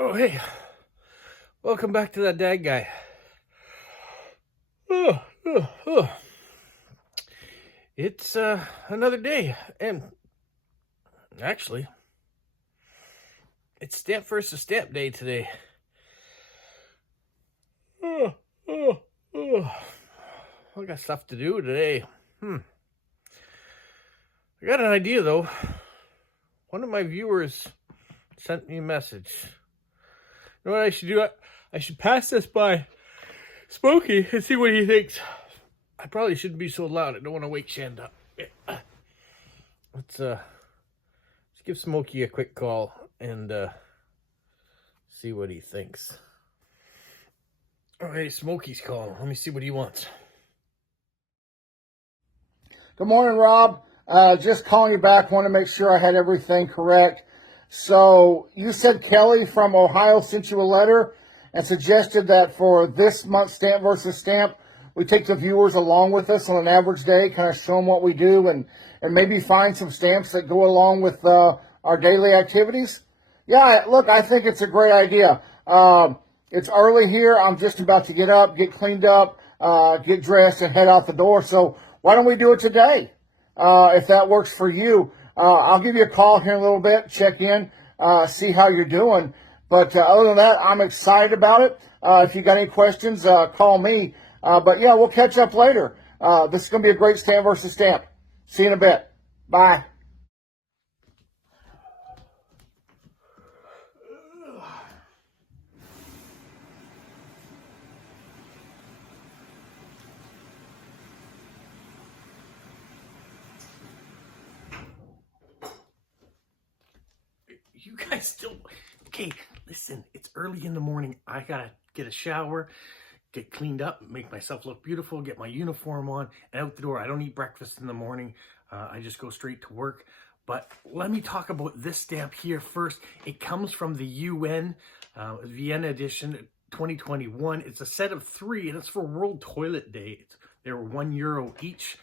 Oh, hey. Welcome back to that dad guy. Oh. It's another day, and actually, it's stamp versus stamp day today. I got stuff to do today. I got an idea, though. One of my viewers sent me a message. You know what I should do? I should pass this by Smokey and see what he thinks. I probably shouldn't be so loud. I don't want to wake Shand up. Let's give Smokey a quick call and see what he thinks. Oh, hey, Smokey's calling. Let me see what he wants. Good morning, Rob. Just calling you back. Want to make sure I had everything correct. So you said Kelly from Ohio sent you a letter and suggested that for this month's Stamp versus Stamp, we take the viewers along with us on an average day, kind of show them what we do and maybe find some stamps that go along with our daily activities. Yeah, look, I think it's a great idea. It's early here. I'm just about to get up, get cleaned up, get dressed, and head out the door. So why don't we do it today? If that works for you. I'll give you a call here in a little bit, check in, see how you're doing. But other than that, I'm excited about it. If you got any questions, call me. But yeah, we'll catch up later. This is going to be a great Stamp versus Stamp. See you in a bit. Bye. You guys still... Okay, listen, it's early in the morning. I gotta get a shower, get cleaned up, make myself look beautiful, get my uniform on, and out the door. I don't eat breakfast in the morning. I just go straight to work. But let me talk about this stamp here first. It comes from the UN, Vienna edition 2021. It's a set of 3, and it's for World Toilet Day. They're €1 each.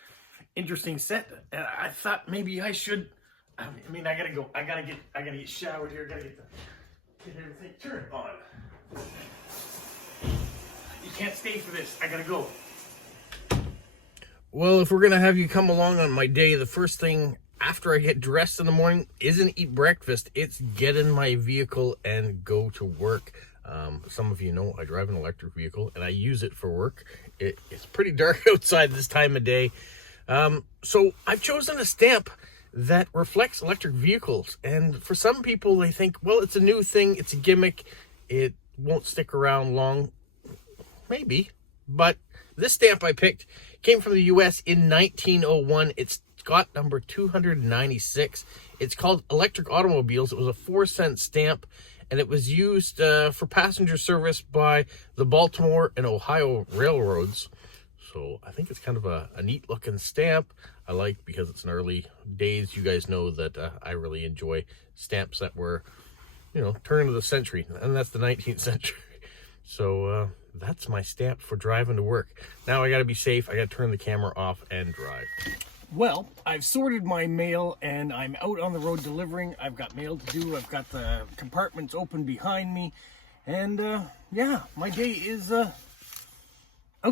Interesting set. I thought maybe I should... I mean, I gotta go. I gotta get showered here. Gotta get everything turned on. You can't stay for this. I gotta go. Well, if we're gonna have you come along on my day, the first thing after I get dressed in the morning isn't eat breakfast. It's get in my vehicle and go to work. Some of you know I drive an electric vehicle and I use it for work. It's pretty dark outside this time of day. So I've chosen a stamp that reflects electric vehicles. And for some people, they think, well, it's a new thing. It's a gimmick. It won't stick around long. Maybe. But this stamp I picked came from the US in 1901. It's got number 296. It's called Electric Automobiles. It was a 4-cent stamp, and it was used for passenger service by the Baltimore and Ohio railroads. So I think it's kind of a neat looking stamp. I like because it's an early days. You guys know that I really enjoy stamps that were, turn of the century, and that's the 19th century. So that's my stamp for driving to work. Now I got to be safe. I got to turn the camera off and drive. Well, I've sorted my mail and I'm out on the road delivering. I've got mail to do. I've got the compartments open behind me. And yeah, my day is out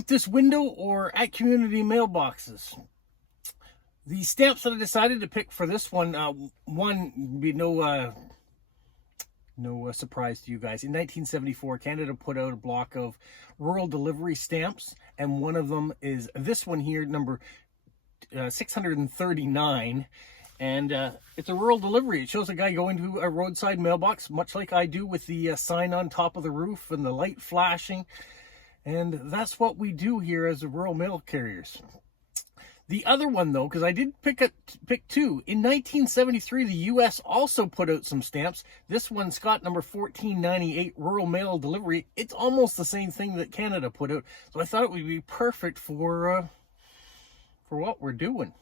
this window or at community mailboxes. The stamps that I decided to pick for this one, one be no surprise to you guys. In 1974, Canada put out a block of rural delivery stamps, and one of them is this one here, number 639, and it's a rural delivery. It shows a guy going to a roadside mailbox, much like I do, with the sign on top of the roof and the light flashing, and that's what we do here as the rural mail carriers. The other one, though, because I did pick two. In 1973, the U.S. also put out some stamps. This one's got number 1498, Rural Mail Delivery. It's almost the same thing that Canada put out. So I thought it would be perfect for what we're doing.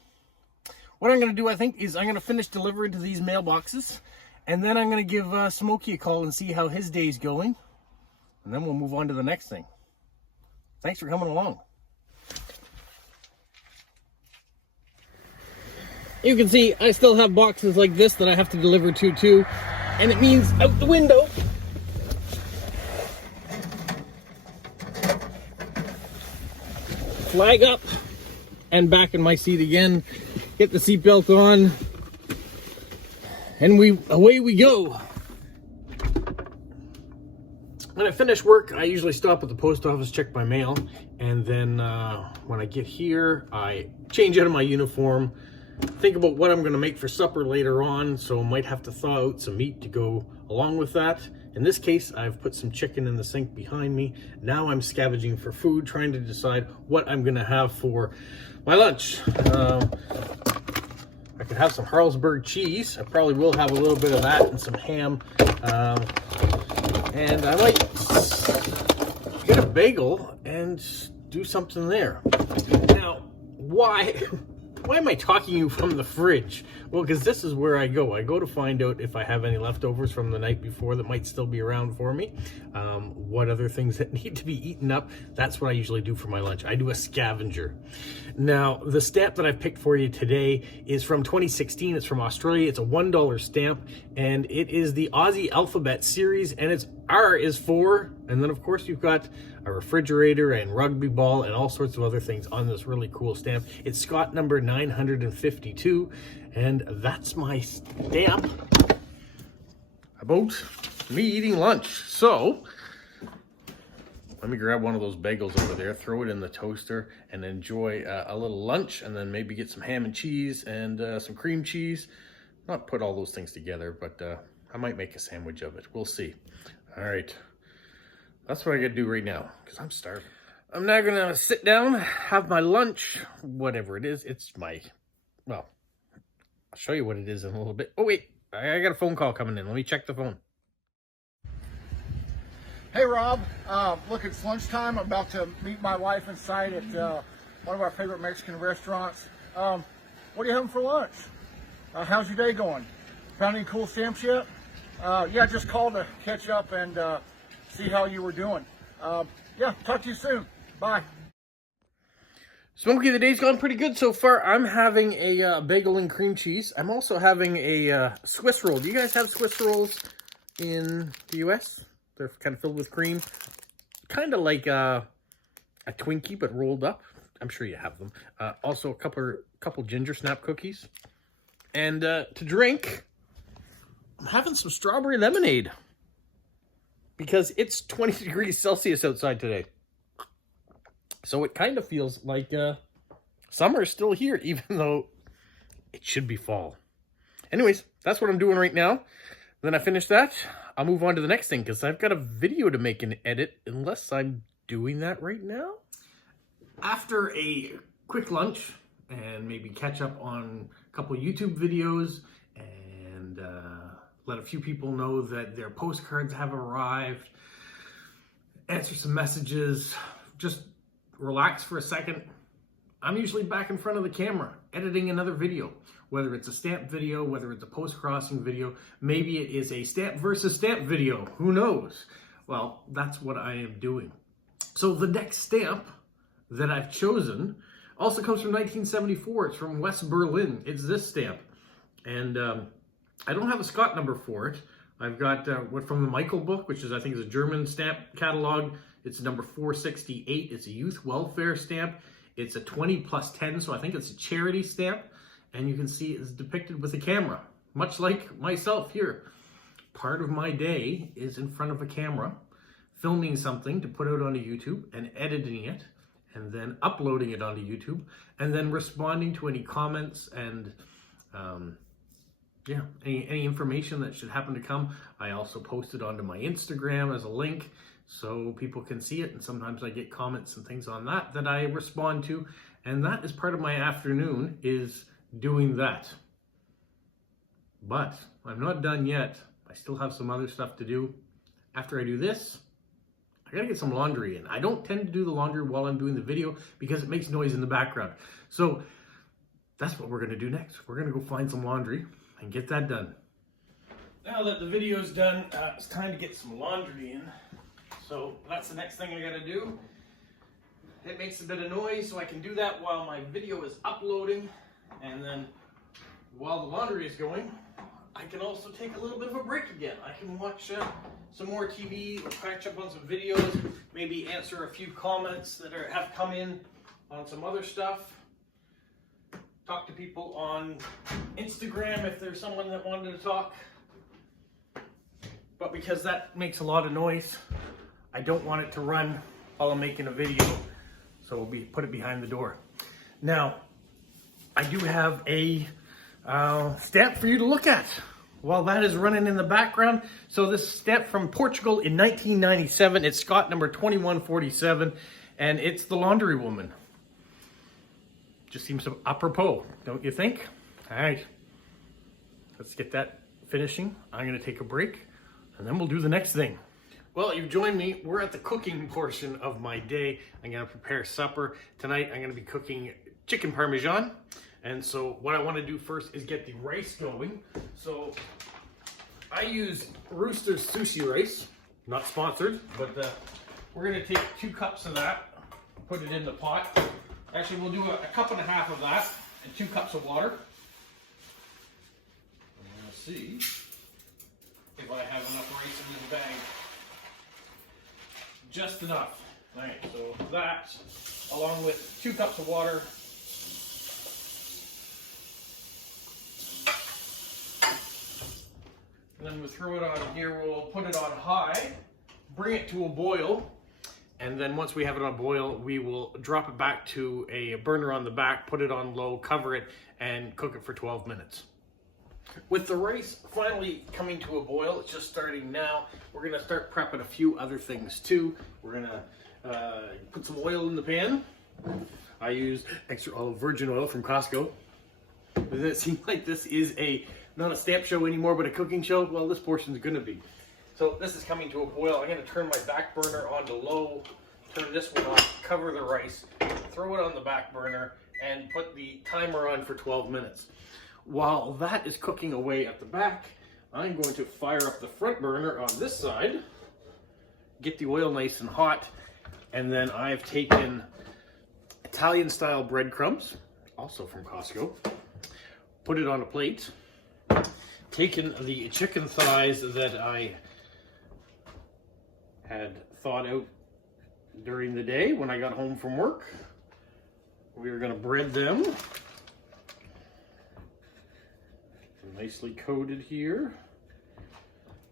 What I'm going to do, I think, is I'm going to finish delivering to these mailboxes. And then I'm going to give Smokey a call and see how his day's going. And then we'll move on to the next thing. Thanks for coming along. You can see I still have boxes like this that I have to deliver to too, and it means out the window flag up, and back in my seat again. Get the seatbelt on, and away we go. When I finish work, I usually stop at the post office, check my mail, and then when I get here, I change out of my uniform, think about what I'm going to make for supper later on, so I might have to thaw out some meat to go along with that. In this case, I've put some chicken in the sink behind me. Now I'm scavenging for food, trying to decide what I'm going to have for my lunch. I could have some Harlsberg cheese. I probably will have a little bit of that and some ham. And I might get a bagel and do something there. Now, why am I talking to you from the fridge? Well, because this is where I go. I go to find out if I have any leftovers from the night before that might still be around for me. What other things that need to be eaten up. That's what I usually do for my lunch. I do a scavenger. Now, the stamp that I've picked for you today is from 2016. It's from Australia. It's a $1 stamp, and it is the Aussie Alphabet series, and its R is for, and then of course you've got a refrigerator and rugby ball and all sorts of other things on this really cool stamp. It's Scott number 952, and that's my stamp about me eating lunch. So let me grab one of those bagels over there, throw it in the toaster, and enjoy a little lunch, and then maybe get some ham and cheese and some cream cheese. Not put all those things together, but I might make a sandwich of it. We'll see. All right. That's what I gotta do right now, because I'm starving. I'm now gonna sit down, have my lunch, whatever it is. It's my, well, I'll show you what it is in a little bit. Oh wait, I got a phone call coming in. Let me check the phone. Hey Rob, look, it's lunchtime. I'm about to meet my wife inside at one of our favorite Mexican restaurants. What are you having for lunch? How's your day going? Found any cool stamps yet? Yeah, just called to catch up and see how you were doing. Yeah, talk to you soon. Bye. Smokey, the day's gone pretty good so far. I'm having a bagel and cream cheese. I'm also having a Swiss roll. Do you guys have Swiss rolls in the US? They're kind of filled with cream. Kind of like a Twinkie, but rolled up. I'm sure you have them. Also a couple ginger snap cookies. And to drink, I'm having some strawberry lemonade, because it's 20 degrees Celsius outside today. So it kind of feels like summer is still here, even though it should be fall. Anyways, that's what I'm doing right now. Then I finish that, I'll move on to the next thing, because I've got a video to make and edit, unless I'm doing that right now. After a quick lunch, and maybe catch up on a couple YouTube videos, and let a few people know that their postcards have arrived, answer some messages, just relax for a second. I'm usually back in front of the camera, editing another video, whether it's a stamp video, whether it's a post-crossing video, maybe it is a stamp versus stamp video, who knows? Well, that's what I am doing. So the next stamp that I've chosen also comes from 1974. It's from West Berlin. It's this stamp. And I don't have a Scott number for it. I've got what from the Michael book, which is, I think, is a German stamp catalog. It's number 468. It's a youth welfare stamp. It's a 20+10, so I think it's a charity stamp. And you can see it's depicted with a camera, much like myself here. Part of my day is in front of a camera, filming something to put out onto YouTube and editing it, and then uploading it onto YouTube, and then responding to any comments and yeah, any information that should happen to come. I also post it onto my Instagram as a link so people can see it, and sometimes I get comments and things on that that I respond to, and that is part of my afternoon, is doing that. But I'm not done yet. I still have some other stuff to do. After I do this, I gotta get some laundry in. I don't tend to do the laundry while I'm doing the video because it makes noise in the background. So that's what we're gonna do next. We're gonna go find some laundry and get that done. Now that the video's done, it's time to get some laundry in. So that's the next thing I gotta do. It makes a bit of noise, so I can do that while my video is uploading. And then while the laundry is going, I can also take a little bit of a break again. I can watch some more TV, or catch up on some videos, maybe answer a few comments that have come in on some other stuff. Talk to people on Instagram if there's someone that wanted to talk. But because that makes a lot of noise, I don't want it to run while I'm making a video. So we'll put it behind the door. Now, I do have a stamp for you to look at while that is running in the background. So this stamp from Portugal in 1997. It's Scott number 2147, and it's the laundry woman. Just seems apropos, don't you think? All right, let's get that finishing. I'm gonna take a break, and then we'll do the next thing. Well, you've joined me. We're at the cooking portion of my day. I'm gonna prepare supper. Tonight, I'm gonna be cooking chicken parmesan. And so what I wanna do first is get the rice going. So I use Rooster's sushi rice, not sponsored, but we're gonna take 2 cups of that, put it in the pot. Actually, we'll do a cup and a half of that and 2 cups of water. I'm gonna see if I have enough rice in this bag. Just enough. All right, so that, along with 2 cups of water. And then we'll throw it on here, we'll put it on high, bring it to a boil, and then once we have it on boil, we will drop it back to a burner on the back, put it on low, cover it, and cook it for 12 minutes. With the rice finally coming to a boil, it's just starting now, we're gonna start prepping a few other things too. We're gonna put some oil in the pan. I use extra virgin oil from Costco. Does it seem like this is not a stamp show anymore, but a cooking show? Well, this portion is gonna be. So this is coming to a boil. I'm gonna turn my back burner onto low, turn this one off, cover the rice, throw it on the back burner, and put the timer on for 12 minutes. While that is cooking away at the back, I'm going to fire up the front burner on this side, get the oil nice and hot, and then I've taken Italian style breadcrumbs, also from Costco, put it on a plate, taken the chicken thighs that I had thawed out during the day when I got home from work. We are going to bread them. Nicely coated here.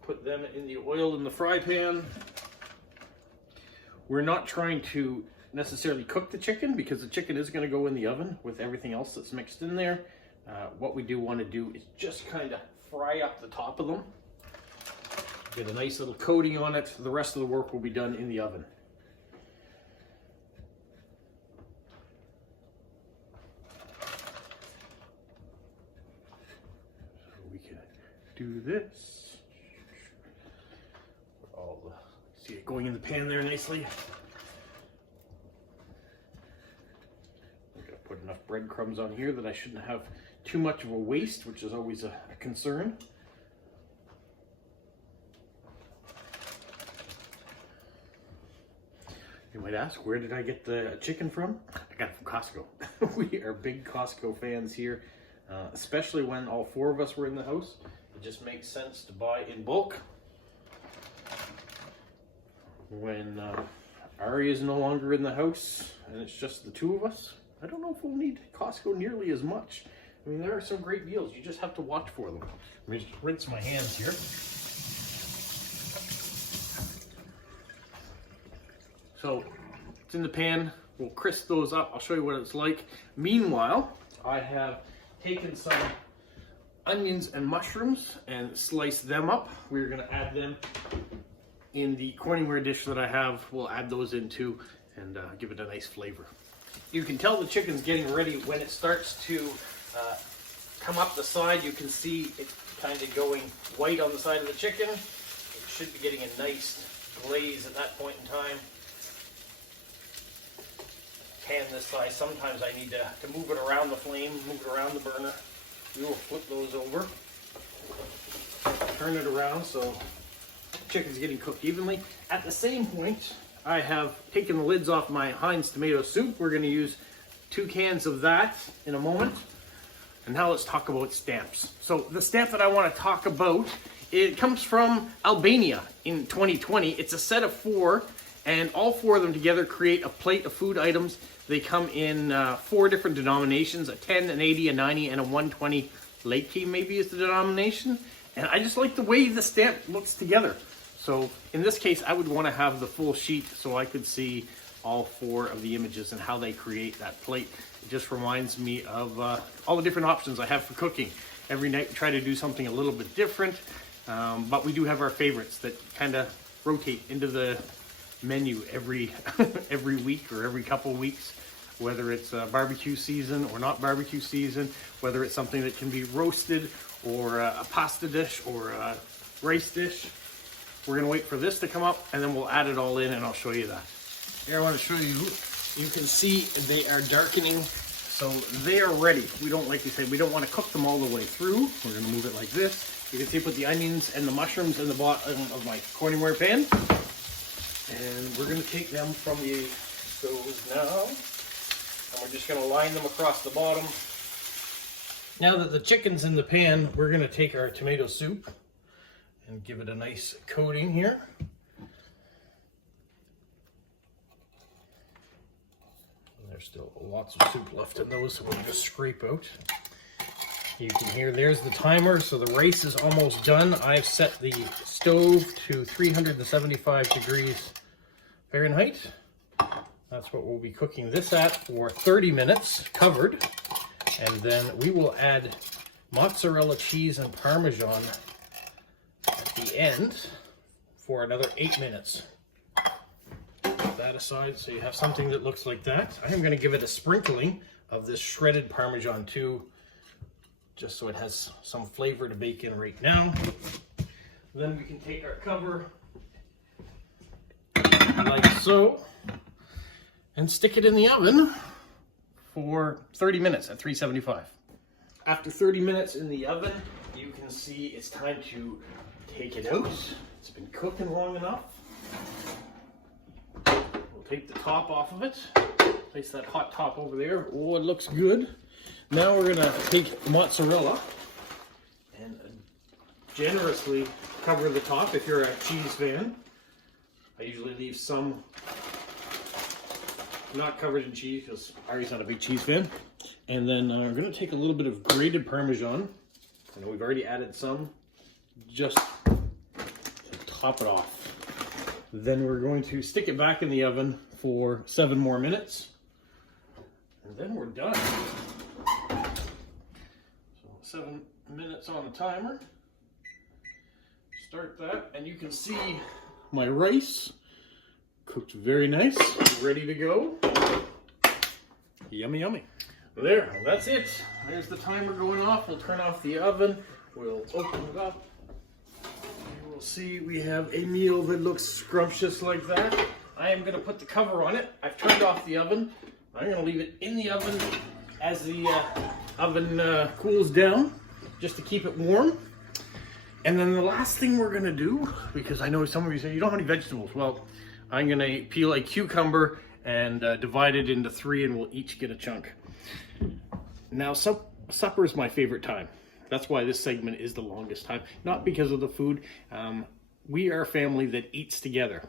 Put them in the oil in the fry pan. We're not trying to necessarily cook the chicken because the chicken is going to go in the oven with everything else that's mixed in there. What we do want to do is just kind of fry up the top of them. Get a nice little coating on it. The rest of the work will be done in the oven. Do this. See it going in the pan there nicely. I'm gonna put enough breadcrumbs on here that I shouldn't have too much of a waste, which is always a concern. You might ask, where did I get the chicken from? I got it from Costco. We are big Costco fans here, especially when all 4 of us were in the house. It just makes sense to buy in bulk. When Ari is no longer in the house and it's just the 2 of us, I don't know if we'll need Costco nearly as much. I mean, there are some great deals. You just have to watch for them. Let me just rinse my hands here. So it's in the pan. We'll crisp those up. I'll show you what it's like. Meanwhile, I have taken some onions and mushrooms and slice them up. We're going to add them in the corningware dish that I have. We'll add those in too and give it a nice flavor. You can tell the chicken's getting ready when it starts to come up the side. You can see it kind of going white on the side of the chicken. It should be getting a nice glaze at that point in time. Pan this side. Sometimes I need to move it around the flame, move it around the burner. We will flip those over, turn it around so the chicken's getting cooked evenly. At the same point, I have taken the lids off my Heinz tomato soup. We're going to use 2 cans of that in a moment. And now let's talk about stamps. So the stamp that I want to talk about, it comes from Albania in 2020. It's a set of 4, And all 4 of them together create a plate of food items. They come in 4 different denominations, a 10, an 80, a 90, and a 120. Lake Team maybe is the denomination. And I just like the way the stamp looks together. So in this case, I would want to have the full sheet so I could see all 4 of the images and how they create that plate. It just reminds me of all the different options I have for cooking. Every night we try to do something a little bit different, but we do have our favorites that kind of rotate into the menu every every week or every couple weeks, whether it's barbecue season or not barbecue season, whether it's something that can be roasted or a pasta dish or a rice dish. We're gonna wait for this to come up and then we'll add it all in and I'll show you that. Here I want to show you, you can see they are darkening, so they are ready. We don't, like you said, we don't want to cook them all the way through. We're gonna move it like this. You can see I put the onions and the mushrooms in the bottom of my corningware pan. And we're gonna take them from the stove now. And we're just gonna line them across the bottom. Now that the chicken's in the pan, we're gonna take our tomato soup and give it a nice coating here. And there's still lots of soup left in those, so we'll just scrape out. You can hear there's the timer, so the rice is almost done. I've set the stove to 375 degrees Fahrenheit. That's what we'll be cooking this at for 30 minutes, covered. And then we will add mozzarella cheese and Parmesan at the end for another 8 minutes. Put that aside so you have something that looks like that. I am going to give it a sprinkling of this shredded Parmesan too, just so it has some flavor to bake in right now. Then we can take our cover like so and stick it in the oven for 30 minutes at 375. After 30 minutes in the oven, you can see it's time to take it out. It's been cooking long enough. We'll take the top off of it, place that hot top over there. Oh, it looks good. Now we're gonna take mozzarella and generously cover the top if you're a cheese fan. I usually leave some not covered in cheese because Ari's not a big cheese fan. And then we're gonna take a little bit of grated Parmesan. I know we've already added some, just to top it off. Then we're going to stick it back in the oven for 7 more minutes. And then we're done. 7 minutes on the timer. Start that, and you can see my rice cooked very nice, ready to go. Yummy, yummy. There, that's it. There's the timer going off. We'll turn off the oven. We'll open it up. You will see we have a meal that looks scrumptious like that. I am going to put the cover on it. I've turned off the oven. I'm going to leave it in the oven as the oven cools down, just to keep it warm. And then the last thing we're gonna do, because I know some of you say you don't have any vegetables, well, I'm gonna peel a cucumber and divide it into 3 and we'll each get a chunk. Now supper is my favorite time. That's why this segment is the longest time, not because of the food. We are a family that eats together,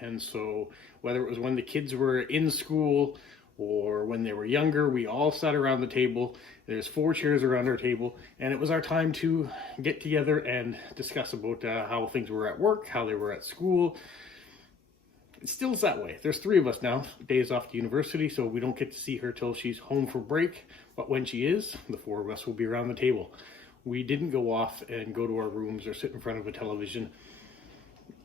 and so whether it was when the kids were in school or when they were younger, we all sat around the table. There's 4 chairs around our table, and it was our time to get together and discuss about how things were at work, how they were at school. It still is that way. There's 3 of us now, days off to university, so we don't get to see her till she's home for break. But when she is, the 4 of us will be around the table. We didn't go off and go to our rooms or sit in front of a television.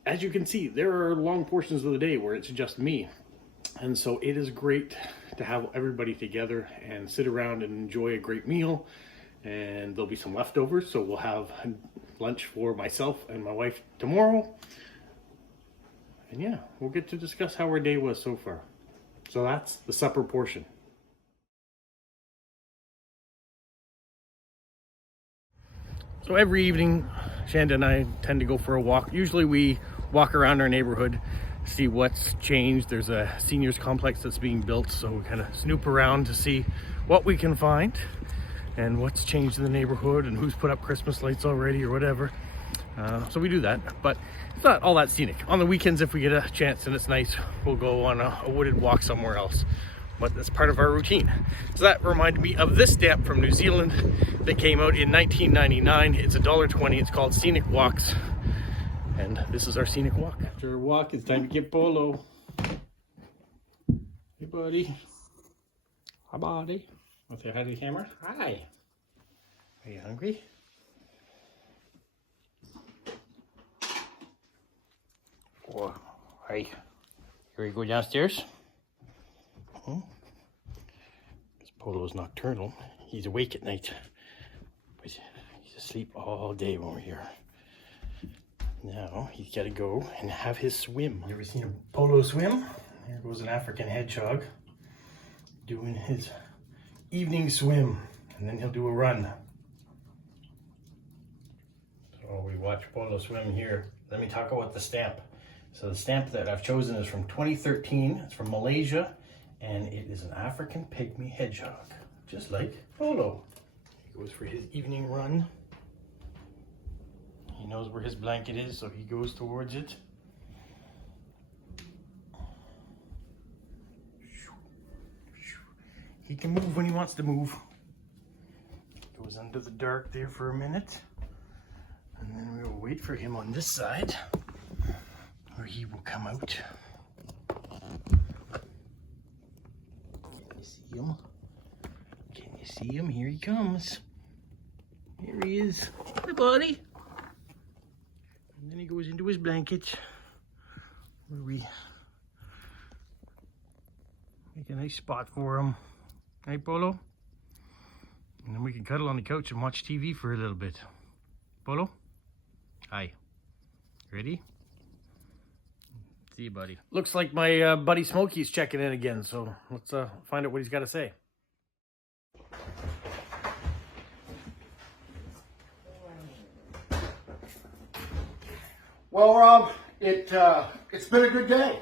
As you can see, there are long portions of the day where it's just me. And so it is great to have everybody together and sit around and enjoy a great meal. And there'll be some leftovers, so we'll have lunch for myself and my wife tomorrow. And yeah, we'll get to discuss how our day was so far. So that's the supper portion. So every evening, Shanda and I tend to go for a walk. Usually we walk around our neighborhood, see what's changed. There's a seniors complex that's being built, so we kind of snoop around to see what we can find and what's changed in the neighborhood and who's put up Christmas lights already or whatever. So we do that, but it's not all that scenic. On the weekends, if we get a chance and it's nice, we'll go on a wooded walk somewhere else. But that's part of our routine. So that reminded me of this stamp from New Zealand that came out in 1999. It's $1.20. It's called Scenic Walks. And this is our scenic walk. After a walk, it's time to get Polo. Hey, buddy. Hi, buddy. Want to say hi to the camera? Hi. Are you hungry? Oh, hi. Here we go downstairs. This Polo's nocturnal. He's awake at night. But he's asleep all day when we're here. Now he's got to go and have his swim. You ever seen a Polo swim? There goes an African hedgehog doing his evening swim. And then he'll do a run. So we watch Polo swim here. Let me talk about the stamp. So the stamp that I've chosen is from 2013. It's from Malaysia. And it is an African pygmy hedgehog, just like Polo. He goes for his evening run. He knows where his blanket is, so he goes towards it. He can move when he wants to move. Goes under the dark there for a minute. And then we'll wait for him on this side, where he will come out. See him? Can you see him? Here he comes. Here he is. Hi, buddy. And then he goes into his blanket, where we make a nice spot for him. Hey, Polo. And then we can cuddle on the couch and watch TV for a little bit. Polo? Hi. Ready? See you, buddy. Looks like my buddy Smokey's checking in again, so let's find out what he's got to say. Well, Rob, it's been a good day.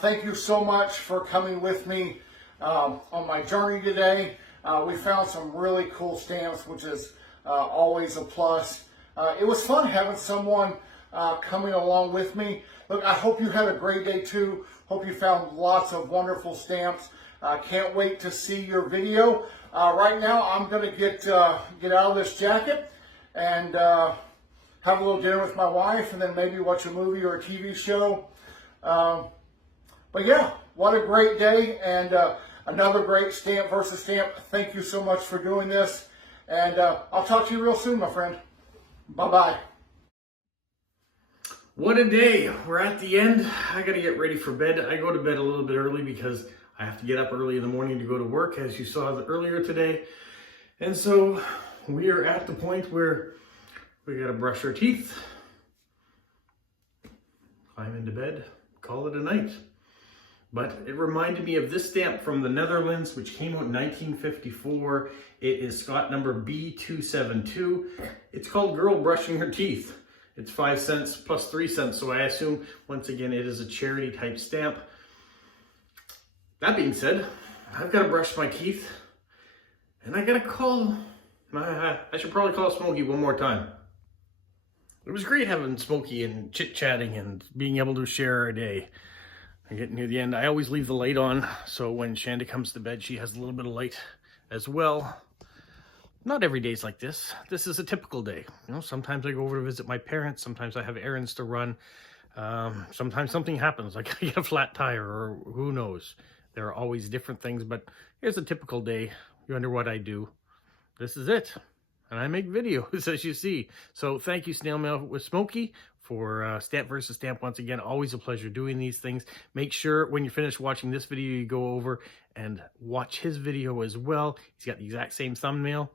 Thank you so much for coming with me on my journey today. We found some really cool stamps, which is always a plus. It was fun having someone coming along with me. Look, I hope you had a great day too. Hope you found lots of wonderful stamps. Can't wait to see your video. Right now, I'm going to get out of this jacket and have a little dinner with my wife, and then maybe watch a movie or a TV show. But yeah, what a great day, and another great stamp versus stamp. Thank you so much for doing this, and I'll talk to you real soon, my friend. Bye-bye. What a day. We're at the end. I got to get ready for bed. I go to bed a little bit early because I have to get up early in the morning to go to work, as you saw earlier today. And so we are at the point where we got to brush our teeth, climb into bed, call it a night. But it reminded me of this stamp from the Netherlands, which came out in 1954. It is Scott number B272. It's called Girl Brushing Her Teeth. It's 5 cents plus 3 cents, so I assume, once again, it is a charity type stamp. That being said, I've got to brush my teeth, and I got to call, I should probably call Smokey one more time. It was great having Smokey and chit-chatting and being able to share our day. I'm getting near the end. I always leave the light on, so when Shanda comes to bed, she has a little bit of light as well. Not every day's like this. This is a typical day. You know, sometimes I go over to visit my parents. Sometimes I have errands to run. Sometimes something happens, like I get a flat tire, or who knows. There are always different things, but here's a typical day. You wonder what I do. This is it. And I make videos, as you see. So thank you, Snailmail with Smokey, for Stamp versus Stamp once again. Always a pleasure doing these things. Make sure when you finish watching this video, you go over and watch his video as well. He's got the exact same thumbnail.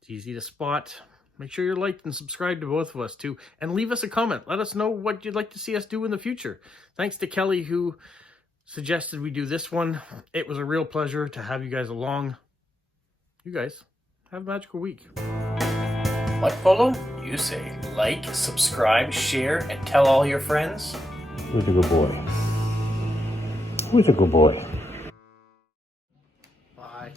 It's easy to spot. Make sure you're liked and subscribed to both of us too. And leave us a comment. Let us know what you'd like to see us do in the future. Thanks to Kelly, who suggested we do this one. It was a real pleasure to have you guys along. You guys have a magical week. What, Polo? You say like, subscribe, share, and tell all your friends? Who's a good boy? Who's a good boy? Bye.